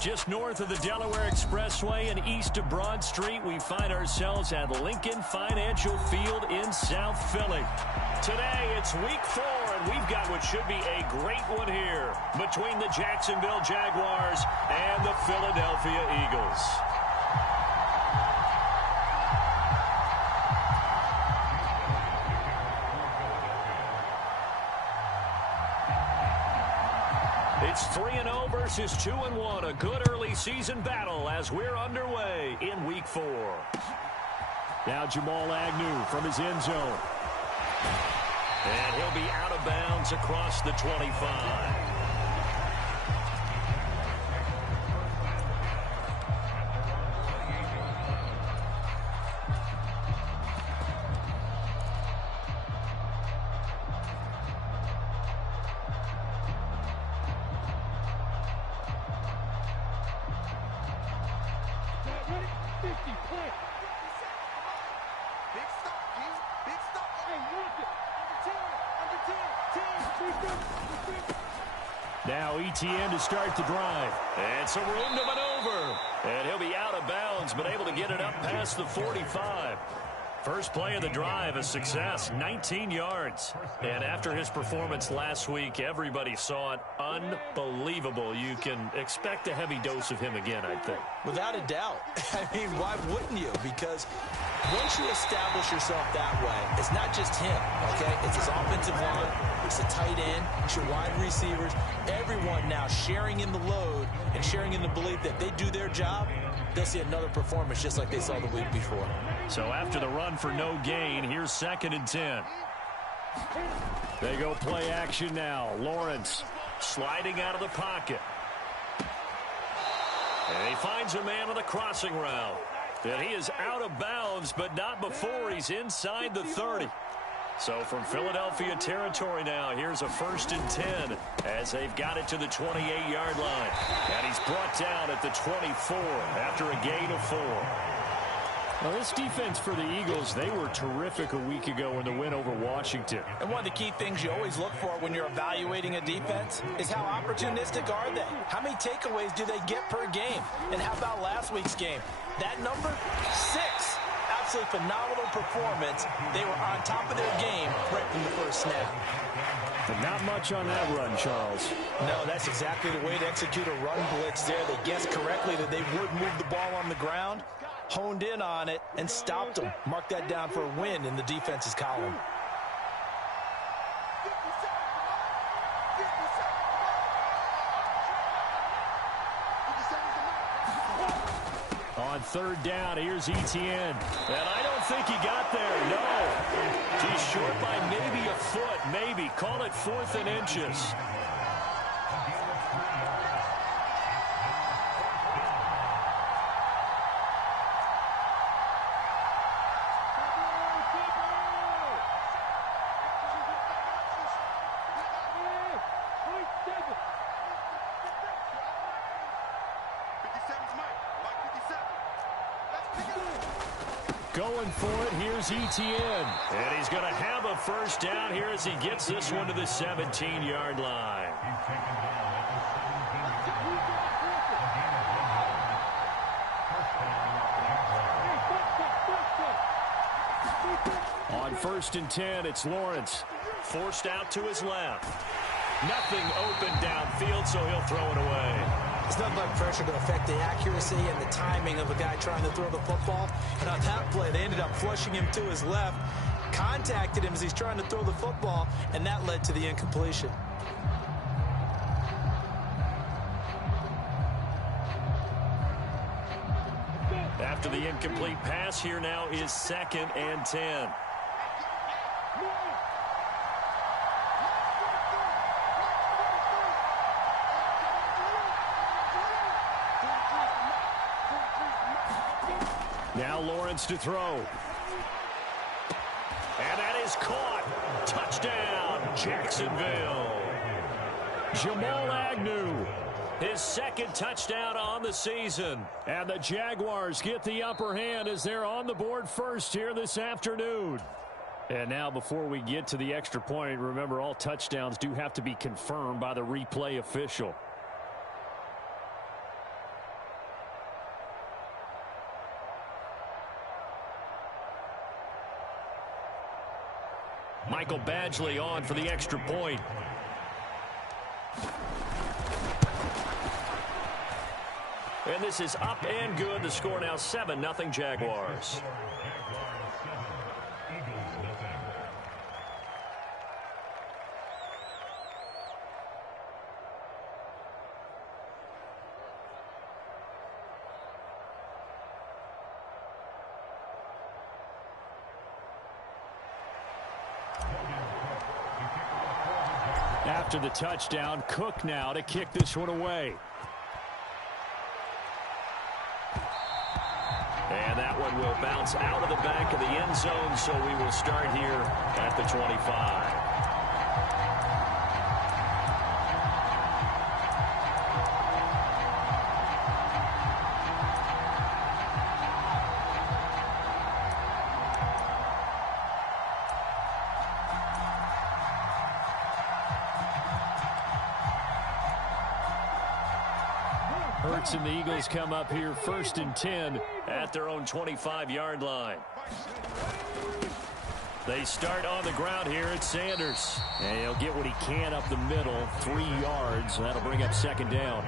Just north of the Delaware Expressway and east of Broad Street, we find ourselves at Lincoln Financial Field in South Philly. Today, it's week 4, and we've got what should be a great one here between the Jacksonville Jaguars and the Philadelphia Eagles. It's 3-0 versus 2-1, a good early season battle as we're underway in week 4. Now Jamal Agnew from his end zone. And he'll be out of bounds across the 25. Now ETN to start the drive. And some room to maneuver. And he'll be out of bounds, but able to get it up past the 45. First play of the drive, a success, 19 yards. And after his performance last week, everybody saw it. Unbelievable. You can expect a heavy dose of him again, I think. Without a doubt. I mean, why wouldn't you? Because once you establish yourself that way, it's not just him, okay? It's his offensive line, it's the tight end, it's your wide receivers, everyone now sharing in the load and sharing in the belief that they do their job, they'll see another performance just like they saw the week before. So after the run for no gain, here's 2nd and 10. They go play action now. Lawrence sliding out of the pocket. And he finds a man on the crossing route. And he is out of bounds, but not before he's inside the 30. So from Philadelphia territory now, here's a 1st and 10 as they've got it to the 28-yard line. And he's brought down at the 24 after a gain of 4. Well, this defense for the Eagles, they were terrific a week ago in the win over Washington. And one of the key things you always look for when you're evaluating a defense is how opportunistic are they? How many takeaways do they get per game? And how about last week's game? That number, 6. Absolutely phenomenal performance. They were on top of their game right from the first snap. But not much on that run, Charles. No, that's exactly the way to execute a run blitz there. They guessed correctly that they would move the ball on the ground, honed in on it, and stopped them. Mark that down for a win in the defense's column. On 3rd down, here's ETN. And I don't think he got there. No. He's short by maybe a foot. Maybe. Call it 4th and inches. Going for it, here's ETN. And he's going to have a 1st down here as he gets this one to the 17-yard line. On 1st and 10, it's Lawrence. Forced out to his left. Nothing open downfield, so he'll throw it away. It's nothing like pressure to affect the accuracy and the timing of a guy trying to throw the football. And on that play, they ended up flushing him to his left, contacted him as he's trying to throw the football, and that led to the incompletion. After the incomplete pass, here now is 2nd and 10. Now Lawrence to throw. And that is caught. Touchdown, Jacksonville. Jamal Agnew, his 2nd touchdown on the season. And the Jaguars get the upper hand as they're on the board first here this afternoon. And now before we get to the extra point, remember all touchdowns do have to be confirmed by the replay official. Michael Badgley on for the extra point. And this is up and good. The score now 7-0 Jaguars. After the touchdown, Cook now to kick this one away. And that one will bounce out of the back of the end zone, so we will start here at the 25. Hurts and the Eagles come up here 1st and 10 at their own 25-yard line. They start on the ground here at Sanders. And he'll get what he can up the middle, 3 yards, and that'll bring up 2nd down.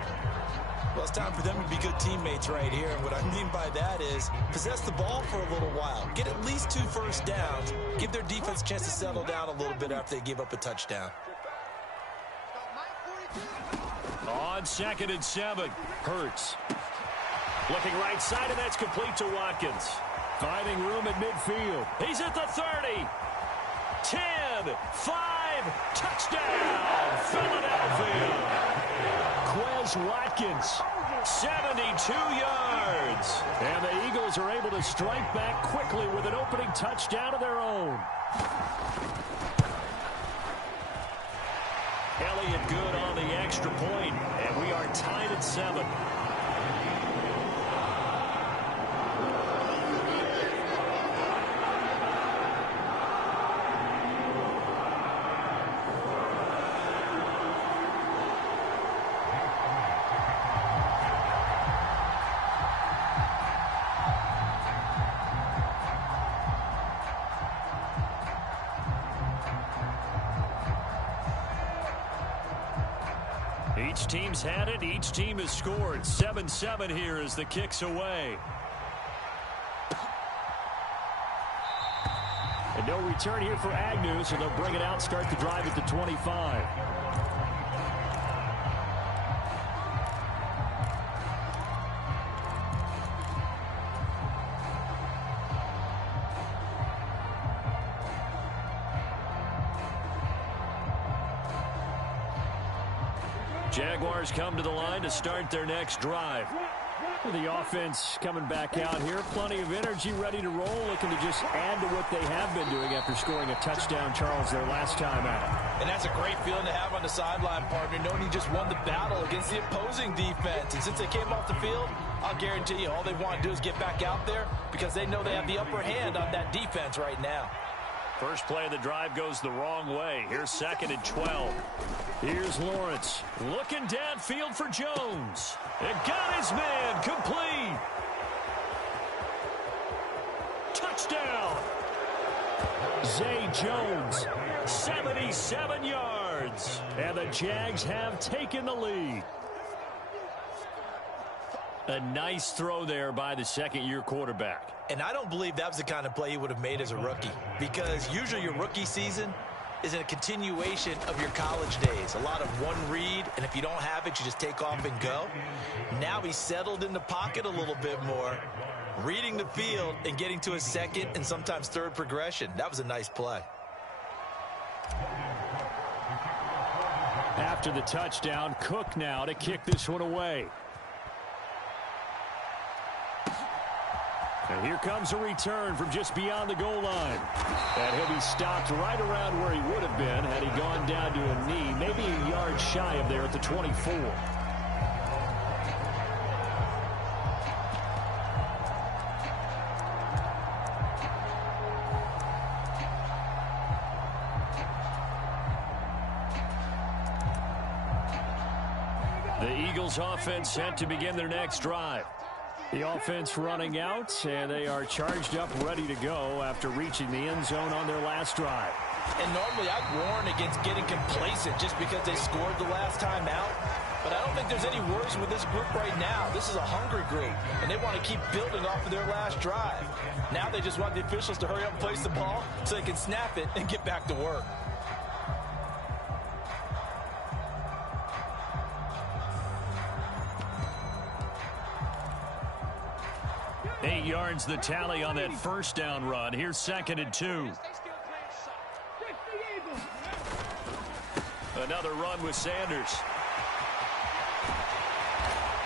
Well, it's time for them to be good teammates right here. And what I mean by that is possess the ball for a little while. Get at least 2 first downs. Give their defense a chance to settle down a little bit after they give up a touchdown. On 2nd and 7, Hurts. Looking right side, and that's complete to Watkins. Finding room at midfield. He's at the 30. 10, 5, touchdown, Philadelphia. Quez Watkins, 72 yards. And the Eagles are able to strike back quickly with an opening touchdown of their own. Elliott good on the extra point, and we are tied at 7. Each team's had it. Each team has scored. 7-7 here as the kick's away. And no return here for Agnew, so they'll bring it out, start the drive at the 25. Jaguars come to the line to start their next drive. The offense coming back out here. Plenty of energy, ready to roll, looking to just add to what they have been doing after scoring a touchdown, Charles, their last time out. And that's a great feeling to have on the sideline, partner, knowing you just won the battle against the opposing defense. And since they came off the field, I'll guarantee you all they want to do is get back out there because they know they have the upper hand on that defense right now. First play of the drive goes the wrong way. Here's 2nd and 12. Here's Lawrence looking downfield for Jones. And got his man complete. Touchdown. Zay Jones, 77 yards. And the Jags have taken the lead. A nice throw there by the second-year quarterback. And I don't believe that was the kind of play he would have made as a rookie, because usually your rookie season is a continuation of your college days. A lot of one read, and if you don't have it, you just take off and go. Now he's settled in the pocket a little bit more, reading the field and getting to a second and sometimes third progression. That was a nice play. After the touchdown, Cook now to kick this one away. And here comes a return from just beyond the goal line. And he'll be stopped right around where he would have been had he gone down to a knee, maybe a yard shy of there at the 24. The Eagles offense set to begin their next drive. The offense running out, and they are charged up, ready to go after reaching the end zone on their last drive. And normally I'd warn against getting complacent just because they scored the last time out. But I don't think there's any worries with this group right now. This is a hungry group, and they want to keep building off of their last drive. Now they just want the officials to hurry up and place the ball so they can snap it and get back to work. Eight yards the tally on that first down run. Here's 2nd and 2. Another run with Sanders.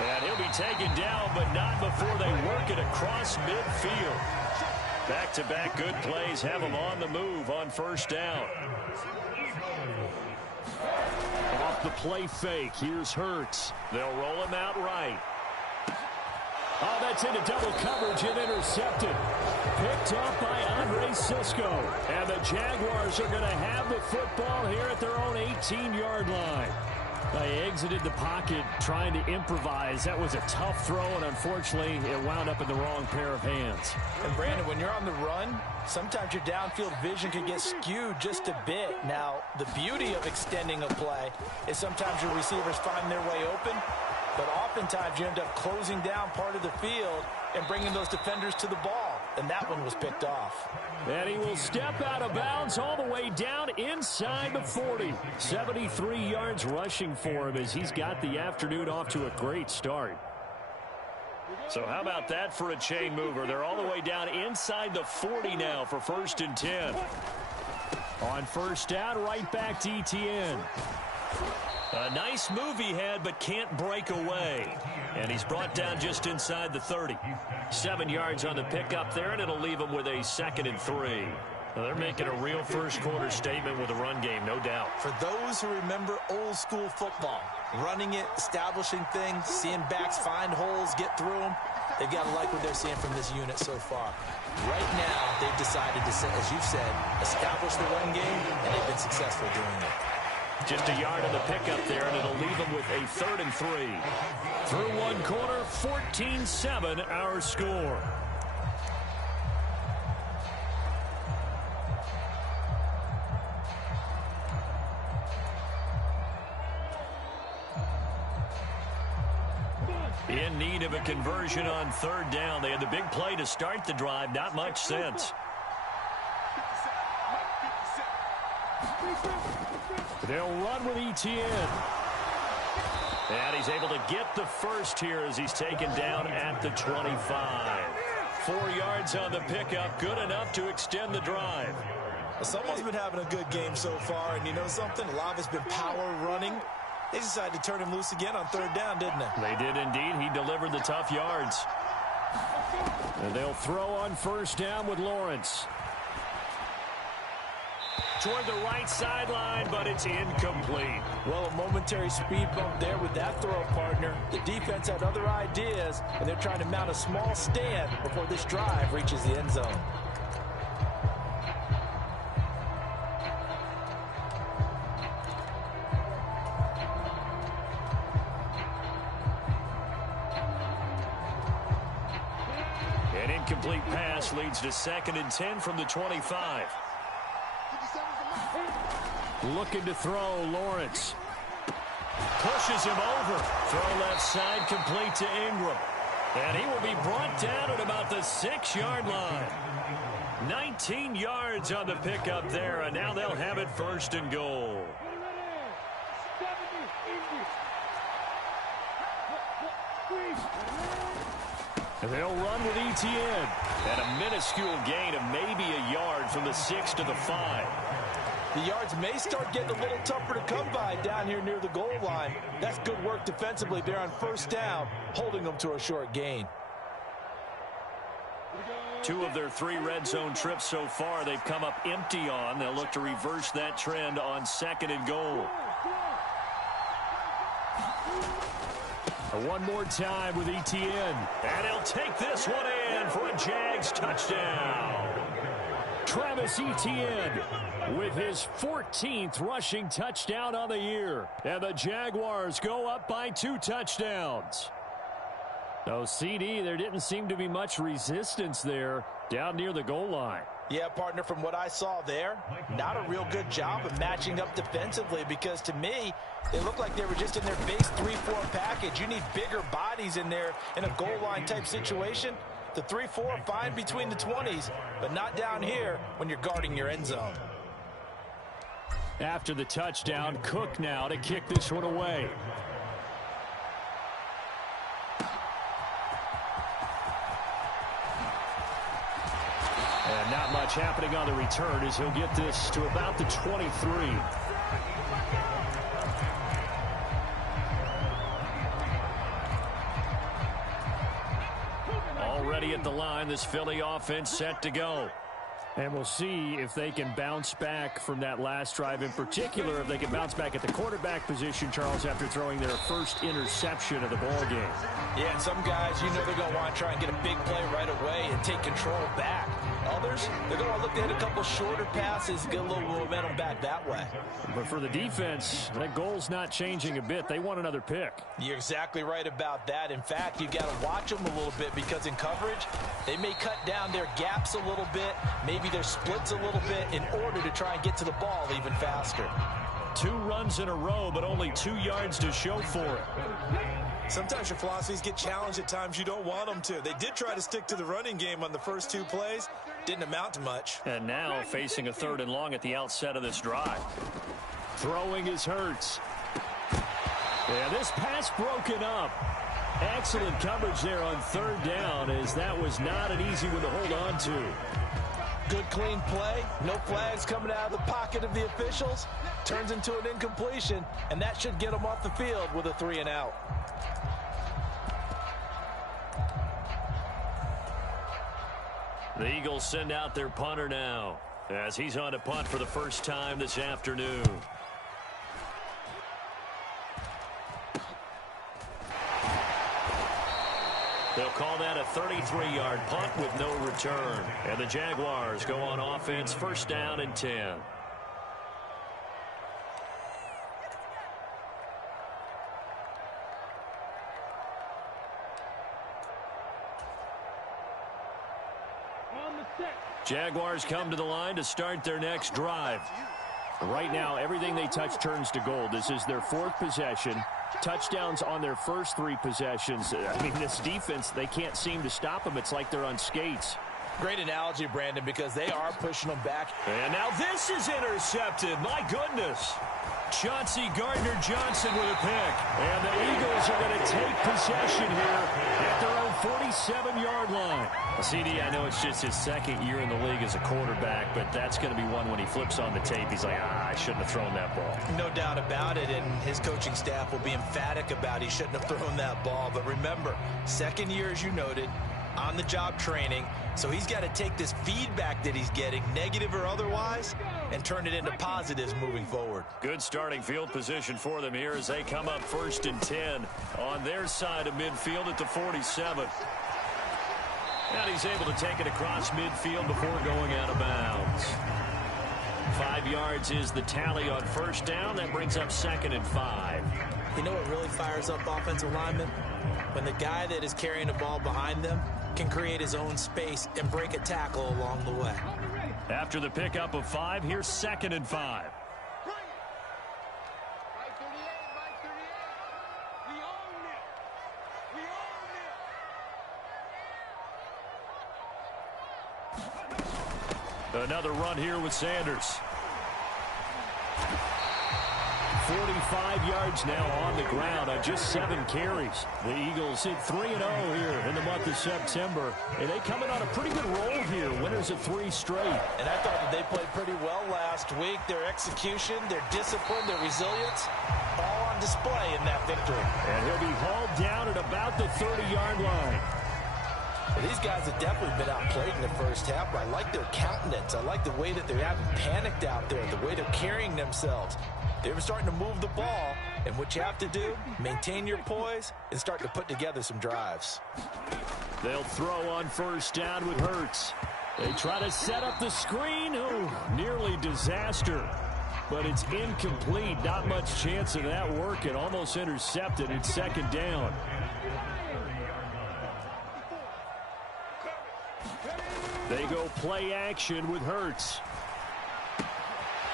And he'll be taken down, but not before they work it across midfield. Back-to-back good plays have them on the move on first down. Off the play fake, here's Hurts. They'll roll him out right. Oh, that's into double coverage and intercepted. Picked up by Andre Cisco. And the Jaguars are going to have the football here at their own 18-yard line. They exited the pocket trying to improvise. That was a tough throw, and unfortunately, it wound up in the wrong pair of hands. And, Brandon, when you're on the run, sometimes your downfield vision can get skewed just a bit. Now, the beauty of extending a play is sometimes your receivers find their way open, but oftentimes you end up closing down part of the field and bringing those defenders to the ball. And that one was picked off. And he will step out of bounds all the way down inside the 40. 73 yards rushing for him as he's got the afternoon off to a great start. So how about that for a chain mover? They're all the way down inside the 40 now for 1st and 10. On first down, right back to Etienne. A nice move he had, but can't break away. And he's brought down just inside the 30. 7 yards on the pickup there, and it'll leave him with a 2nd and 3. Now they're making a real first-quarter statement with a run game, no doubt. For those who remember old-school football, running it, establishing things, seeing backs find holes, get through them, they've got to like what they're seeing from this unit so far. Right now, they've decided to, as you've said, establish the run game, and they've been successful doing it. Just a yard on the pickup there, and it'll leave them with a 3rd and 3. Through one quarter, 14-7 our score. In need of a conversion on 3rd down. They had the big play to start the drive. Not much sense. They'll run with Etienne. And he's able to get the first here as he's taken down at the 25. 4 yards on the pickup, good enough to extend the drive. Well, someone's been having a good game so far, and you know something? A lot has been power running. They decided to turn him loose again on 3rd down, didn't they? They did indeed. He delivered the tough yards. And they'll throw on first down with Lawrence. Toward the right sideline, but it's incomplete. Well, a momentary speed bump there with that throw, partner. The defense had other ideas, and they're trying to mount a small stand before this drive reaches the end zone. An incomplete pass leads to 2nd and 10 from the 25. Looking to throw, Lawrence. Pushes him over. Throw left side, complete to Ingram. And he will be brought down at about the 6-yard line. 19 yards on the pickup there, and now they'll have it 1st and goal. And they'll run with Etienne. And a minuscule gain of maybe a yard from the 6 to the 5. The yards may start getting a little tougher to come by down here near the goal line. That's good work defensively there on 1st down, holding them to a short gain. 2 of their 3 red zone trips so far they've come up empty on. They'll look to reverse that trend on 2nd and goal. One more time with Etienne. And he'll take this one in for a Jags touchdown. Travis Etienne with his 14th rushing touchdown on the year. And the Jaguars go up by 2 touchdowns. Oh, CD, there didn't seem to be much resistance there down near the goal line. Yeah, partner, from what I saw there, not a real good job of matching up defensively, because to me, they looked like they were just in their base 3-4 package. You need bigger bodies in there in a goal line type situation. The 3-4 fine between the 20s, but not down here when you're guarding your end zone. After the touchdown, Cook now to kick this one away. And not much happening on the return as he'll get this to about the 23. Already at the line, this Philly offense set to go. And we'll see if they can bounce back from that last drive, in particular if they can bounce back at the quarterback position, Charles, after throwing their first interception of the ball game. Yeah, and some guys, you know, they're going to want to try and get a big play right away and take control back. Others, they're going to look to hit a couple shorter passes, get a little momentum back that way. But for the defense, that goal's not changing a bit. They want another pick. You're exactly right about that. In fact, you've got to watch them a little bit, because in coverage, they may cut down their gaps a little bit, maybe their splits a little bit, in order to try and get to the ball even faster. 2 runs in a row, but only 2 yards to show for it. Sometimes your philosophies get challenged at times you don't want them to. They did try to stick to the running game on the first 2 plays. Didn't amount to much. And now facing a 3rd and long at the outset of this drive. Throwing is Hurts. Yeah, this pass broken up. Excellent coverage there on 3rd down, as that was not an easy one to hold on to. Good clean play. No flags coming out of the pocket of the officials. Turns into an incompletion, and that should get them off the field with a 3 and out. The Eagles send out their punter now, as he's on to punt for the first time this afternoon. They'll call that a 33-yard punt with no return. And the Jaguars go on offense, 1st down and 10. Jaguars come to the line to start their next drive. Right now, everything they touch turns to gold. This is their 4th possession. Touchdowns on their first 3 possessions. I mean, this defense, they can't seem to stop them. It's like they're on skates. Great analogy, Brandon, because they are pushing them back. And now this is intercepted. My goodness. Chauncey Gardner-Johnson with a pick. And the Eagles are going to take possession here at their own 47-yard line. CD, I know it's just his 2nd year in the league as a quarterback, but that's going to be one when he flips on the tape. He's like, I shouldn't have thrown that ball. No doubt about it, and his coaching staff will be emphatic about he shouldn't have thrown that ball. But remember, 2nd year, as you noted, on-the-job training, so he's got to take this feedback that he's getting, negative or otherwise, and turn it into positives moving forward. Good starting field position for them here as they come up 1st and 10 on their side of midfield at the 47. And he's able to take it across midfield before going out of bounds. 5 yards is the tally on 1st down. That brings up 2nd and 5. You know what really fires up offensive linemen? When the guy that is carrying the ball behind them can create his own space and break a tackle along the way. After the pickup of 5, here's 2nd and 5. Another run here with Sanders. 45 yards now on the ground on just 7 carries. The Eagles hit 3-0 here in the month of September. And they come in on a pretty good roll here. Winners of 3 straight. And I thought that they played pretty well last week. Their execution, their discipline, their resilience, all on display in that victory. And he'll be hauled down at about the 30-yard line. These guys have definitely been outplayed in the first half, but I like their countenance. I like the way that they haven't panicked out there, the way they're carrying themselves. They were starting to move the ball, and what you have to do, maintain your poise and start to put together some drives. They'll throw on 1st down with Hurts. They try to set up the screen. Oh, nearly disaster. But it's incomplete. Not much chance of that working. Almost intercepted. It's 2nd down. They go play action with Hurts.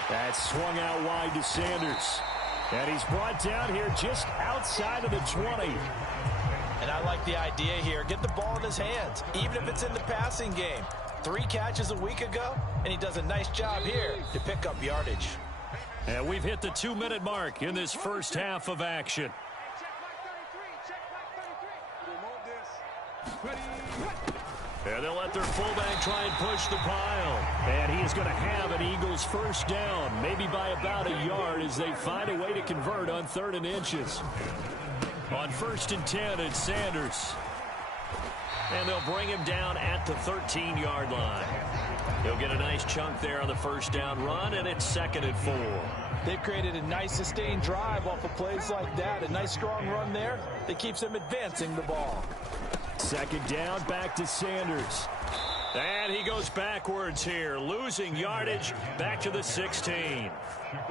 That's swung out wide to Sanders. And he's brought down here just outside of the 20. And I like the idea here. Get the ball in his hands, even if it's in the passing game. 3 catches a week ago, and he does a nice job here to pick up yardage. And we've hit the 2-minute mark in this first half of action. And they'll let their fullback try and push the pile. And he is going to have an Eagles first down, maybe by about a yard as they find a way to convert on 3rd and inches. On 1st and 10, it's Sanders. And they'll bring him down at the 13-yard line. He'll get a nice chunk there on the first down run, and it's 2nd and 4. They've created a nice sustained drive off of plays like that. A nice strong run there that keeps them advancing the ball. 2nd down, back to Sanders. And he goes backwards here, losing yardage back to the 16.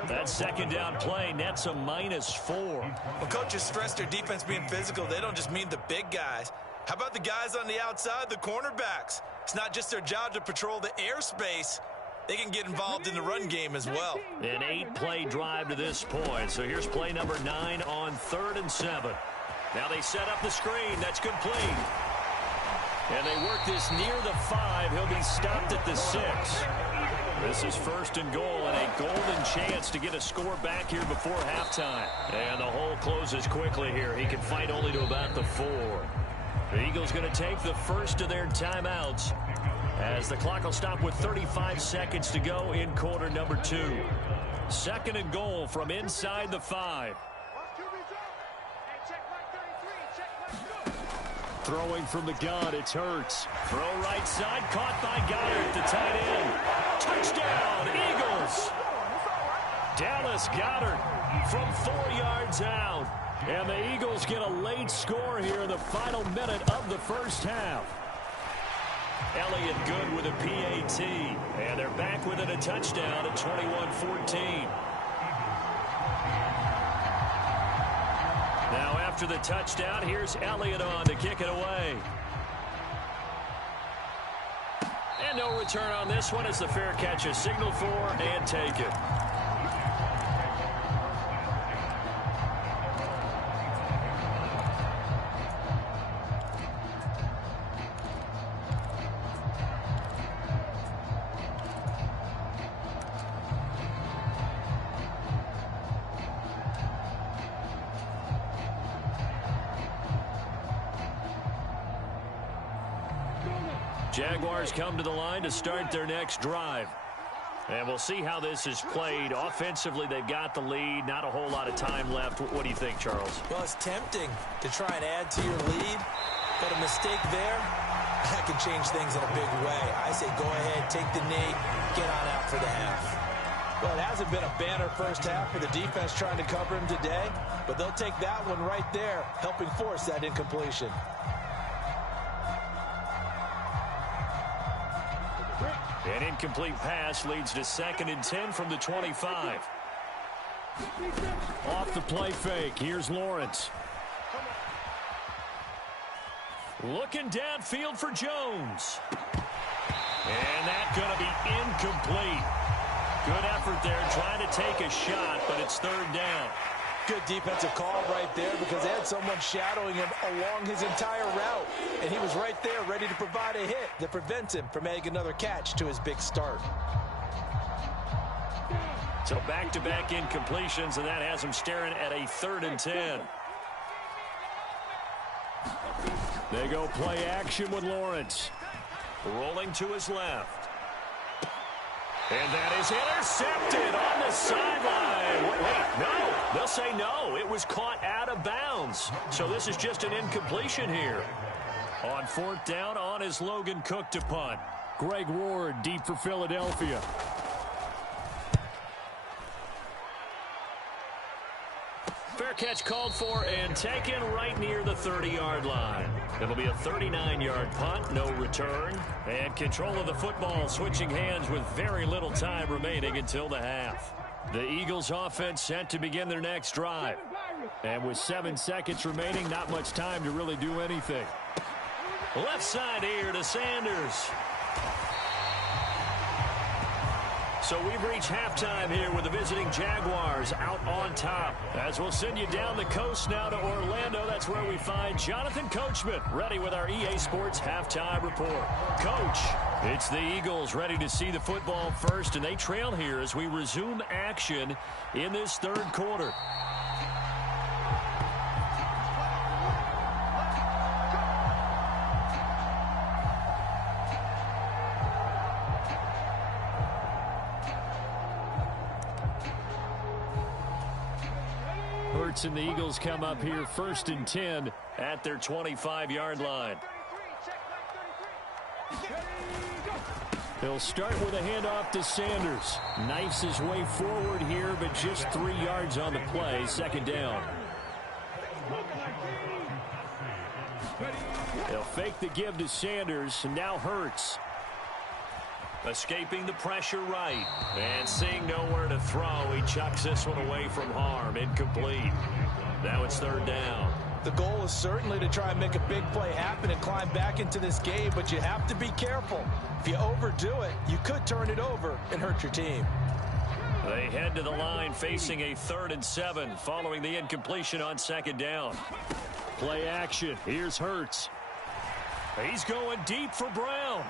That 2nd down play nets a -4. When coaches stress their defense being physical, they don't just mean the big guys. How about the guys on the outside, the cornerbacks? It's not just their job to patrol the airspace. They can get involved in the run game as well. An 8-play drive to this point. So here's play number 9 on 3rd and 7. Now they set up the screen. That's complete. And they work this near the 5. He'll be stopped at the 6. This is 1st and goal and a golden chance to get a score back here before halftime. And the hole closes quickly here. He can fight only to about the 4. The Eagles going to take the first of their timeouts as the clock will stop with 35 seconds to go in quarter number 2. 2nd and goal from inside the 5. Throwing from the gun, it's Hurts. Throw right side, caught by Goddard, the tight end. Touchdown, Eagles! Dallas Goedert from 4 yards out. And the Eagles get a late score here in the final minute of the first half. Elliott good with a PAT. And they're back within a touchdown at 21-14. Now after the touchdown, here's Elliott on to kick it away. And no return on this one as the fair catch is signaled for and taken. Jaguars come to the line to start their next drive. And we'll see how this is played. Offensively, they've got the lead. Not a whole lot of time left. What do you think, Charles? Well, it's tempting to try and add to your lead. But a mistake there, that can change things in a big way. I say go ahead, take the knee, get on out for the half. Well, it hasn't been a banner first half for the defense trying to cover him today. But they'll take that one right there, helping force that incompletion. An incomplete pass leads to 2nd and 10 from the 25. Off the play fake, here's Lawrence. Looking downfield for Jones. And that's going to be incomplete. Good effort there trying to take a shot, but it's 3rd down. Good defensive call right there because they had someone shadowing him along his entire route. And he was right there ready to provide a hit that prevents him from making another catch to his big start. So back-to-back incompletions, and that has him staring at a 3rd and 10. They go play action with Lawrence. Rolling to his left. And that is intercepted on the sideline. Wait, no. They'll say no. It was caught out of bounds. So this is just an incompletion here. On 4th down, on is Logan Cook to punt. Greg Ward deep for Philadelphia. Fair catch called for and taken right near the 30-yard line. It'll be a 39-yard punt, no return. And control of the football switching hands with very little time remaining until the half. The Eagles offense set to begin their next drive. And with 7 seconds remaining, not much time to really do anything. Left side here to Sanders. So we've reached halftime here with the visiting Jaguars out on top. As we'll send you down the coast now to Orlando, that's where we find Jonathan Coachman ready with our EA Sports Halftime Report. Coach, it's the Eagles ready to see the football first, and they trail here as we resume action in this third quarter. And the Eagles come up here 1st and 10 at their 25-yard line. He'll start with a handoff to Sanders. Knifes his way forward here, but just 3 yards on the play. 2nd down. They'll fake the give to Sanders, and now Hurts. Escaping the pressure right. And seeing nowhere to throw, he chucks this one away from harm. Incomplete. Now it's 3rd down. The goal is certainly to try and make a big play happen and climb back into this game, but you have to be careful. If you overdo it, you could turn it over and hurt your team. They head to the line facing a 3rd and 7 following the incompletion on 2nd down. Play action. Here's Hurts. He's going deep for Brown.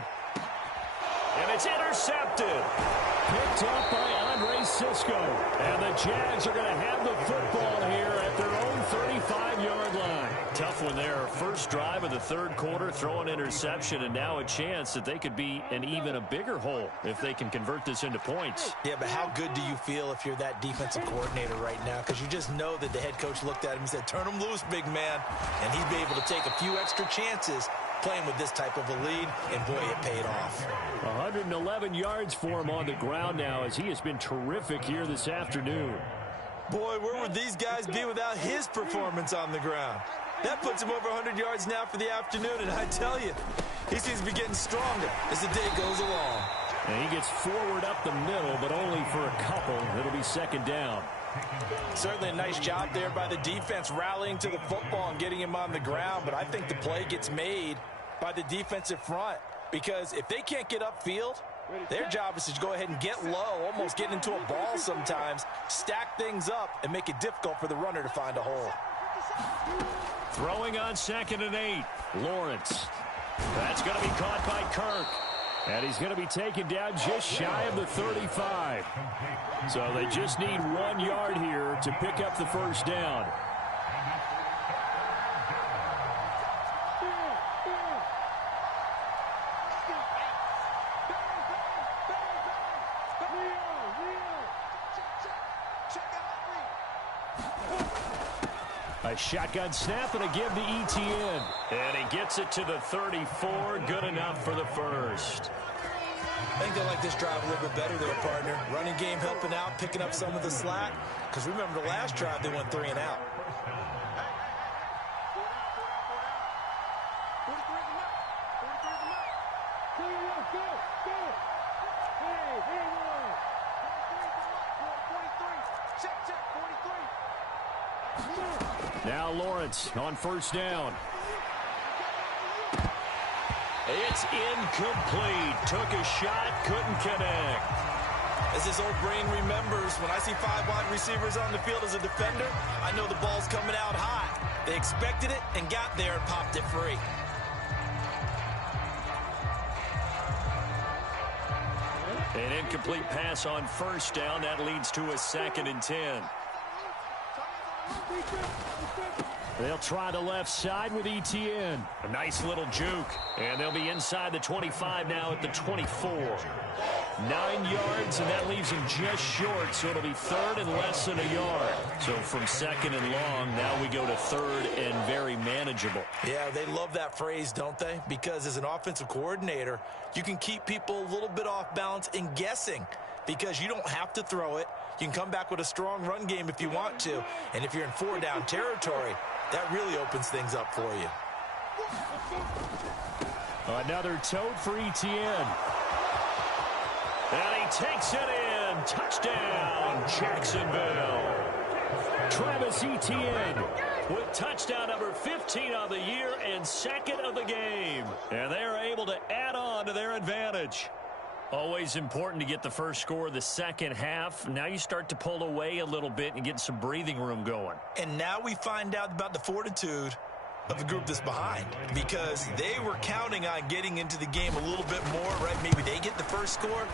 And it's intercepted. Picked up by Andre Cisco. And the Jags are going to have the football here at their own 35-yard line. Tough one there. First drive of the third quarter, throw an interception, and now a chance that they could be in even a bigger hole if they can convert this into points. Yeah, but how good do you feel if you're that defensive coordinator right now? Because you just know that the head coach looked at him and said, turn him loose, big man. And he'd be able to take a few extra chances playing with this type of a lead, and boy, it paid off. 111 yards for him on the ground now as he has been terrific here this afternoon. Boy, where would these guys be without his performance on the ground? That puts him over 100 yards now for the afternoon, and I tell you, he seems to be getting stronger as the day goes along. And he gets forward up the middle, but only for a couple. It'll be 2nd down. Certainly a nice job there by the defense rallying to the football and getting him on the ground, but I think the play gets made by the defensive front because if they can't get upfield, their job is to go ahead and get low, almost get into a ball sometimes, stack things up, and make it difficult for the runner to find a hole. Throwing on 2nd and 8. Lawrence. That's going to be caught by Kirk. And he's going to be taken down just shy of the 35. So they just need 1 yard here to pick up the first down. A shotgun snap and a give to Etienne. And he gets it to the 34. Good enough for the first. I think they like this drive a little bit better there, partner. Running game helping out, picking up some of the slack. Because remember the last drive, they went 3 and out. Now Lawrence on first down. It's incomplete. Took a shot, couldn't connect. As his old brain remembers, when I see 5 wide receivers on the field as a defender, I know the ball's coming out hot. They expected it and got there and popped it free. An incomplete pass on first down. That leads to a 2nd and 10. They'll try the left side with Etienne. A nice little juke. And they'll be inside the 25 now at the 24. 9 yards, and that leaves him just short, so it'll be 3rd and less than a yard. So from 2nd and long, now we go to 3rd and very manageable. Yeah, they love that phrase, don't they? Because as an offensive coordinator, you can keep people a little bit off balance and guessing because you don't have to throw it. You can come back with a strong run game if you want to. And if you're in 4-down territory, that really opens things up for you. Another tote for Etienne. And he takes it in. Touchdown, Jacksonville. Travis Etienne with touchdown number 15 on the year and second of the game. And they are able to add on to their advantage. Always important to get the first score of the second half. Now you start to pull away a little bit and get some breathing room going. And now we find out about the fortitude of the group that's behind, because they were counting on getting into the game a little bit more, right? Maybe they get the first score.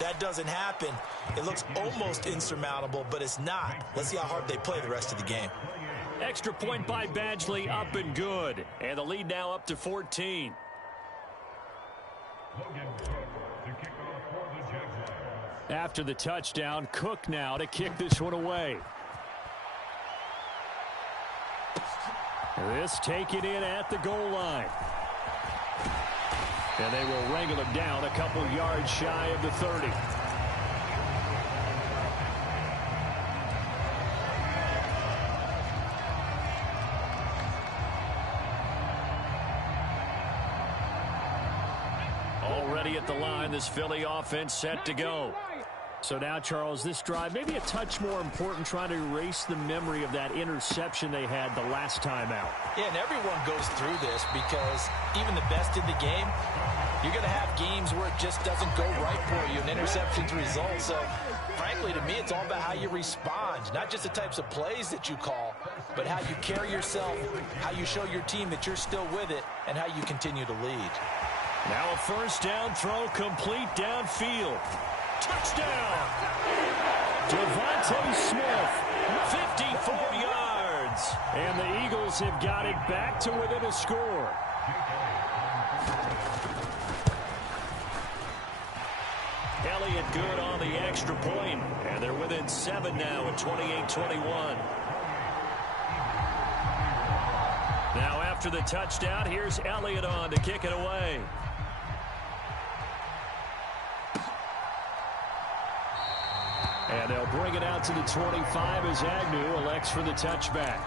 That doesn't happen. It looks almost insurmountable, but it's not. Let's see how hard they play the rest of the game. Extra point by Badgley, up and good. And the lead now up to 14. After the touchdown, Cook now to kick this one away. This taken in at the goal line. And they will wrangle him down a couple yards shy of the 30. Already at the line, this Philly offense set to go. So now, Charles, this drive maybe a touch more important, trying to erase the memory of that interception they had the last time out. Yeah, and everyone goes through this because even the best in the game, you're going to have games where it just doesn't go right for you, and interceptions result. So, frankly, to me, it's all about how you respond, not just the types of plays that you call, but how you carry yourself, how you show your team that you're still with it, and how you continue to lead. Now a first down throw complete downfield. Touchdown! Devontae Smith, 54 yards. And the Eagles have got it back to within a score. Elliott good on the extra point, and they're within 7 now at 28-21. Now after the touchdown, here's Elliott on to kick it away. And they'll bring it out to the 25 as Agnew elects for the touchback.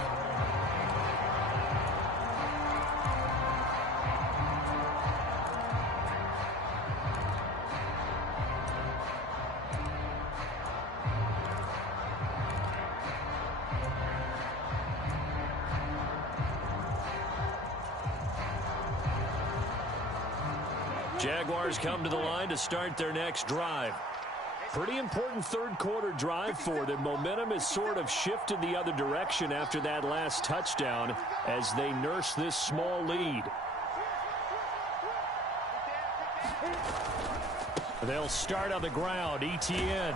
Jaguars come to the line to start their next drive. Pretty important third quarter drive for them. Momentum has sort of shifted the other direction after that last touchdown as they nurse this small lead. They'll start on the ground. Etienne.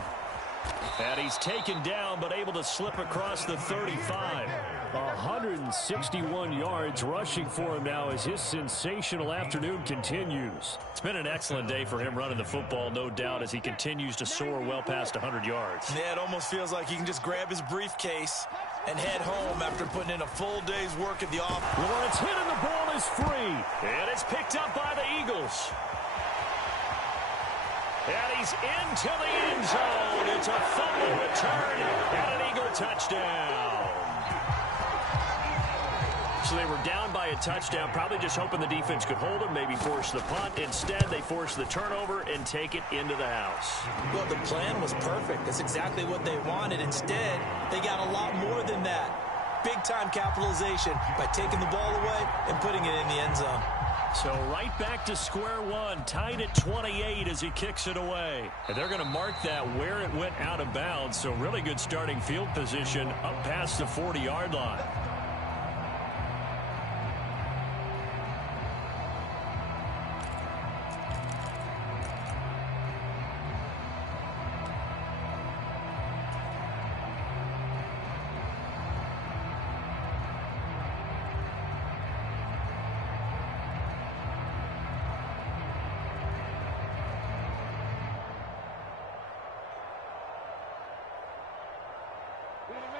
And he's taken down but able to slip across the 35. 161 yards rushing for him now as his sensational afternoon continues. It's been an excellent day for him running the football, no doubt, as he continues to soar well past 100 yards. Yeah, it almost feels like he can just grab his briefcase and head home after putting in a full day's work at the office. Lawrence hit and the ball is free. And it's picked up by the Eagles. And he's into the end zone. It's a fumble return and an Eagle touchdown. So they were down by a touchdown, probably just hoping the defense could hold them, maybe force the punt. Instead, they force the turnover and take it into the house. Well, the plan was perfect. That's exactly what they wanted. Instead, they got a lot more than that. Big-time capitalization by taking the ball away and putting it in the end zone. So right back to square one, tied at 28 as he kicks it away. And they're going to mark that where it went out of bounds. So really good starting field position up past the 40-yard line.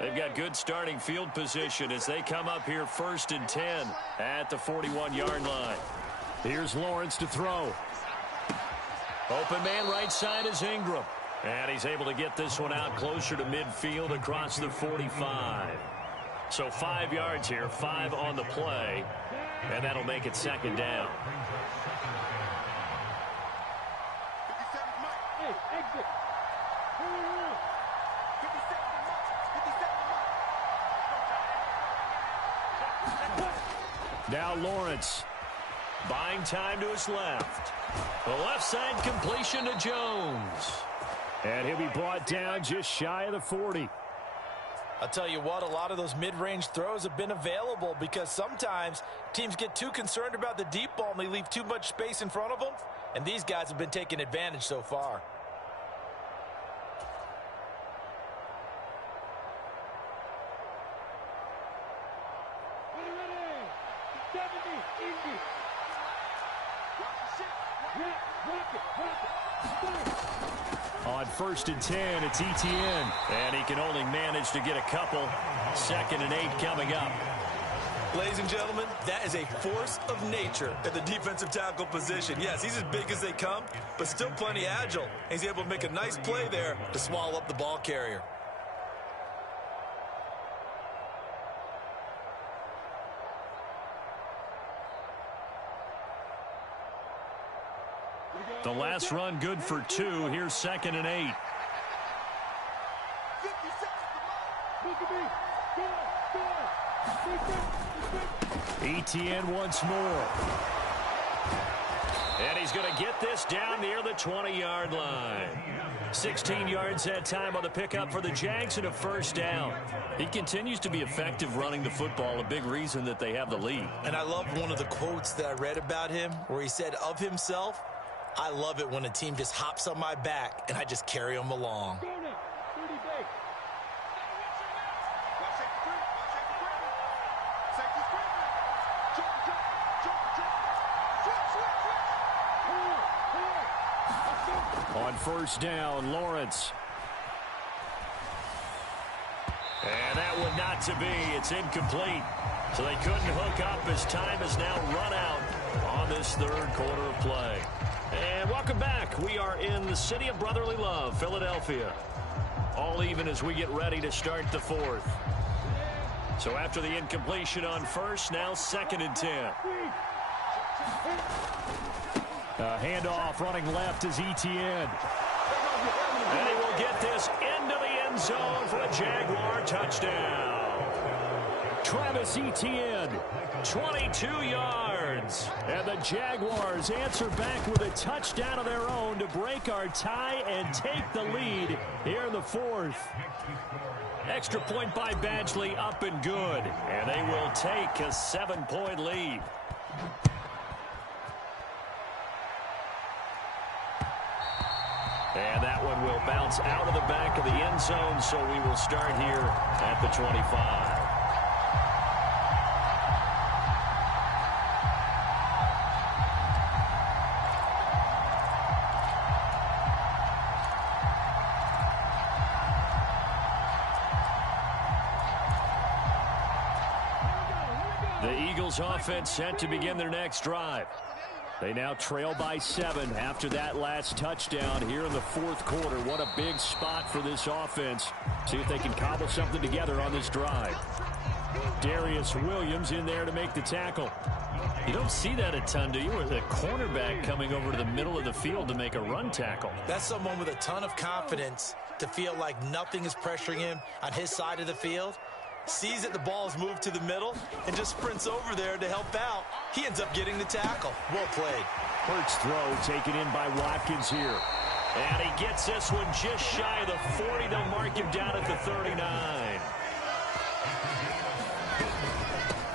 They've got good starting field position as they come up here 1st and 10 at the 41-yard line. Here's Lawrence to throw. Open man right side is Ingram. And he's able to get this one out closer to midfield across the 45. So 5 yards here, 5 on the play, and that'll make it 2nd down. Now Lawrence. Buying time to his left. The left side completion to Jones. And he'll be brought down just shy of the 40. I'll tell you what, a lot of those mid-range throws have been available because sometimes teams get too concerned about the deep ball and they leave too much space in front of them. And these guys have been taking advantage so far. On 1st and 10, it's Etienne. And he can only manage to get a couple. 2nd and 8 coming up. Ladies and gentlemen, that is a force of nature at the defensive tackle position. Yes, he's as big as they come, but still plenty agile. He's able to make a nice play there to swallow up the ball carrier. The last run good for 2. Here's 2nd and 8. Etienne once more. And he's going to get this down near the 20-yard line. 16 yards that time on the pickup for the Jags and a 1st down. He continues to be effective running the football, a big reason that they have the lead. And I love one of the quotes that I read about him where he said of himself, "I love it when a team just hops on my back and I just carry them along." On 1st down, Lawrence. And that one not to be. It's incomplete. So they couldn't hook up as time has now run out on this 3rd quarter of play. And welcome back. We are in the city of brotherly love, Philadelphia. All even as we get ready to start the 4th. So after the incompletion on 1st, now 2nd and 10. Handoff running left is Etienne. And he will get this into the end zone for a Jaguar touchdown. Travis Etienne, 22 yards. And the Jaguars answer back with a touchdown of their own to break our tie and take the lead here in the 4th. Extra point by Badgley, up and good. And they will take a 7-point lead. And that one will bounce out of the back of the end zone, so we will start here at the 25. The Eagles offense set to begin their next drive. They now trail by 7 after that last touchdown here in the 4th quarter. What a big spot for this offense. See if they can cobble something together on this drive. Darius Williams in there to make the tackle. You don't see that a ton, do you? Or the cornerback coming over to the middle of the field to make a run tackle. That's someone with a ton of confidence to feel like nothing is pressuring him on his side of the field. Sees that the ball is moved to the middle and just sprints over there to help out. He ends up getting the tackle. Well played. Hurts throw taken in by Watkins here. And he gets this one just shy of the 40. They'll mark him down at the 39.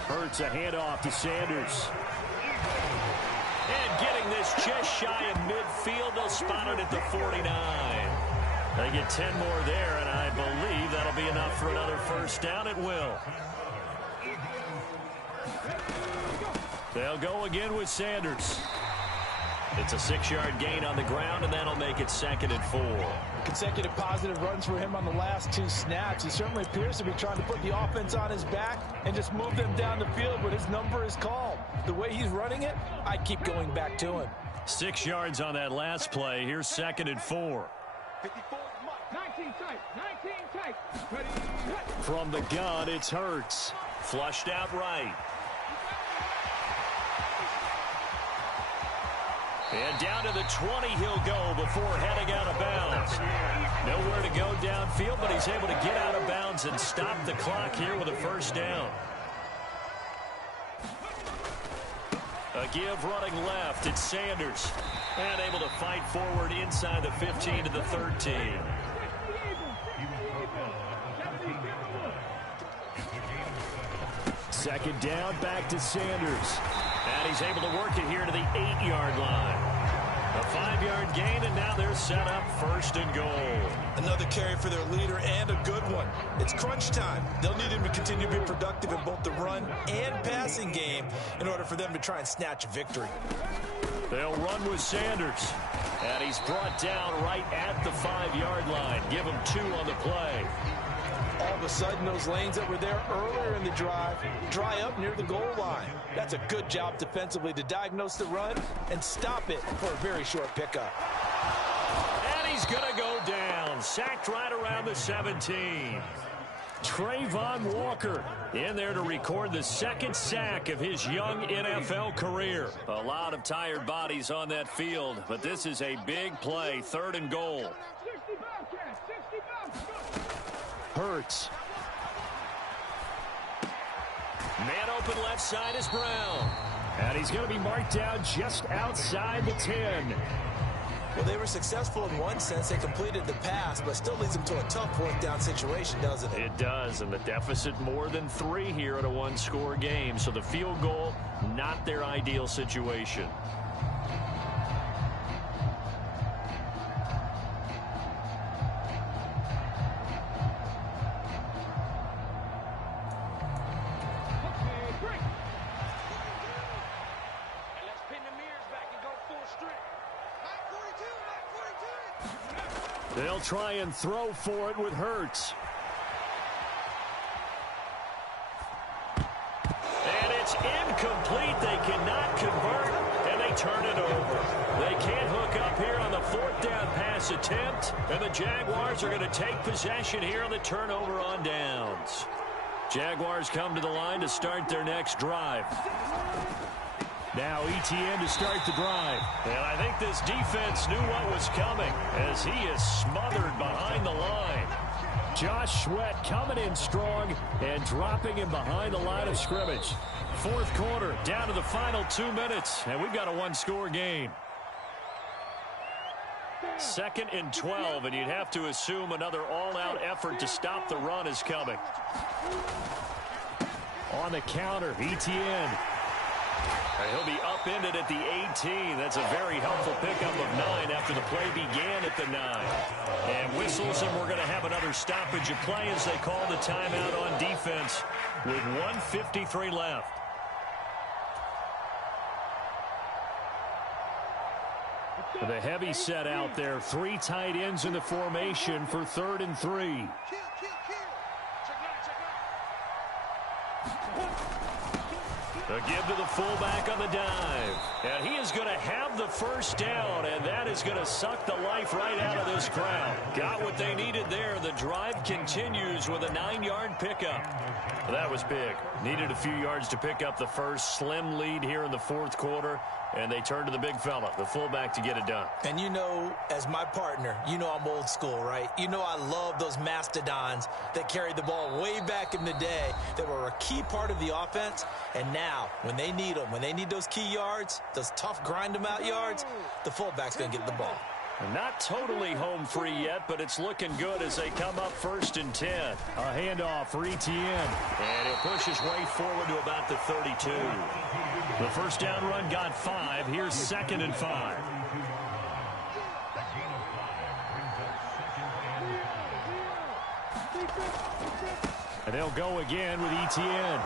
Hurts a handoff to Sanders. And getting this just shy of midfield. They'll spot it at the 49. They get 10 more there, and I believe that'll be enough for another 1st down. It will. They'll go again with Sanders. It's a 6-yard gain on the ground, and that'll make it 2nd and 4. Consecutive positive runs for him on the last 2 snaps. He certainly appears to be trying to put the offense on his back and just move them down the field, but his number is called. The way he's running it, I keep going back to him. 6 yards on that last play. Here's 2nd and 4. 19 tight. From the gun, it's Hurts. Flushed out right. And down to the 20 he'll go before heading out of bounds. Nowhere to go downfield, but he's able to get out of bounds and stop the clock here with a 1st down. A give running left. It's Sanders. And able to fight forward inside the 15 to the 13. Second down, back to Sanders. And he's able to work it here to the 8-yard line. A 5-yard gain, and now they're set up 1st and goal. Another carry for their leader, and a good one. It's crunch time. They'll need him to continue to be productive in both the run and passing game in order for them to try and snatch a victory. They'll run with Sanders. And he's brought down right at the 5-yard line. Give him 2 on the play. All of a sudden, those lanes that were there earlier in the drive dry up near the goal line. That's a good job defensively to diagnose the run and stop it for a very short pickup. And he's going to go down. Sacked right around the 17. Trayvon Walker in there to record the 2nd sack of his young NFL career. A lot of tired bodies on that field, but this is a big play. 3rd and goal. Hurts. Man open left side is Brown. And he's going to be marked down just outside the 10. Well, they were successful in one sense. They completed the pass, but still leads them to a tough 4th down situation, doesn't it? It does, and the deficit more than 3 here in a 1-score game. So the field goal, not their ideal situation. They'll try and throw for it with Hurts. And it's incomplete. They cannot convert, and they turn it over. They can't hook up here on the 4th down pass attempt, and the Jaguars are going to take possession here on the turnover on downs. Jaguars come to the line to start their next drive. Now Etienne to start the drive. And I think this defense knew what was coming as he is smothered behind the line. Josh Sweat coming in strong and dropping him behind the line of scrimmage. 4th quarter, down to the final 2 minutes, and we've got a 1-score game. 2nd and 12, and you'd have to assume another all-out effort to stop the run is coming. On the counter, Etienne. He'll be upended at the 18. That's a very helpful pickup of 9 after the play began at the 9. And whistles, and we're going to have another stoppage of play as they call the timeout on defense with 1:53 left. The heavy set out there. 3 tight ends in the formation for 3rd and 3. A give to the fullback on the dive. And he is going to have the 1st down, and that is going to suck the life right out of this crowd. Got what they needed there. The drive continues with a 9-yard pickup. Well, that was big. Needed a few yards to pick up the first. Slim lead here in the 4th quarter, and they turn to the big fella, the fullback, to get it done. And you know, as my partner, you know I'm old school, right? You know I love those mastodons that carried the ball way back in the day that were a key part of the offense. And now, when they need them, when they need those key yards, those tough grind-them-out yards, the fullback's going to get the ball. Not totally home free yet, but it's looking good as they come up 1st and 10. A handoff for Etienne. And he'll push his way forward to about the 32. The 1st down run got 5. Here's 2nd and 5. And they'll go again with Etienne.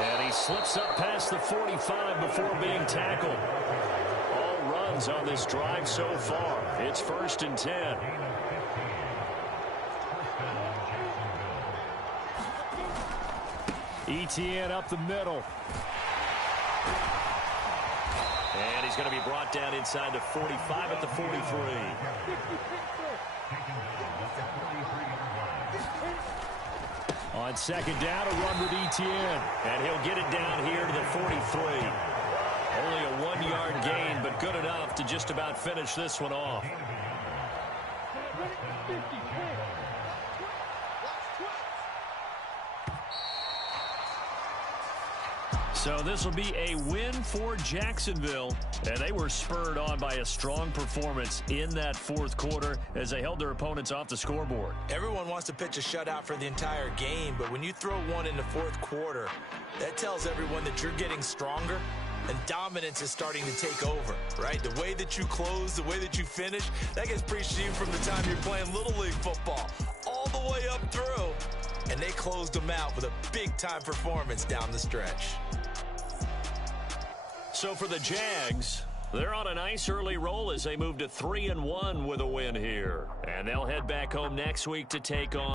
And he slips up past the 45 before being tackled. All runs on this drive so far. It's 1st and 10. Etienne up the middle. And he's going to be brought down inside the 45 at the 43. On 2nd down, a run with Etienne. And he'll get it down here to the 43. Only a 1-yard gain, but good enough to just about finish this one off. So this will be a win for Jacksonville, and they were spurred on by a strong performance in that fourth quarter as they held their opponents off the scoreboard. Everyone wants to pitch a shutout for the entire game, but when you throw one in the fourth quarter, that tells everyone that you're getting stronger and dominance is starting to take over, right? The way that you close, the way that you finish, that gets preached to you from the time you're playing Little League football all the way up through, and they closed them out with a big-time performance down the stretch. So for the Jags, they're on a nice early roll as they move to 3-1 with a win here. And they'll head back home next week to take on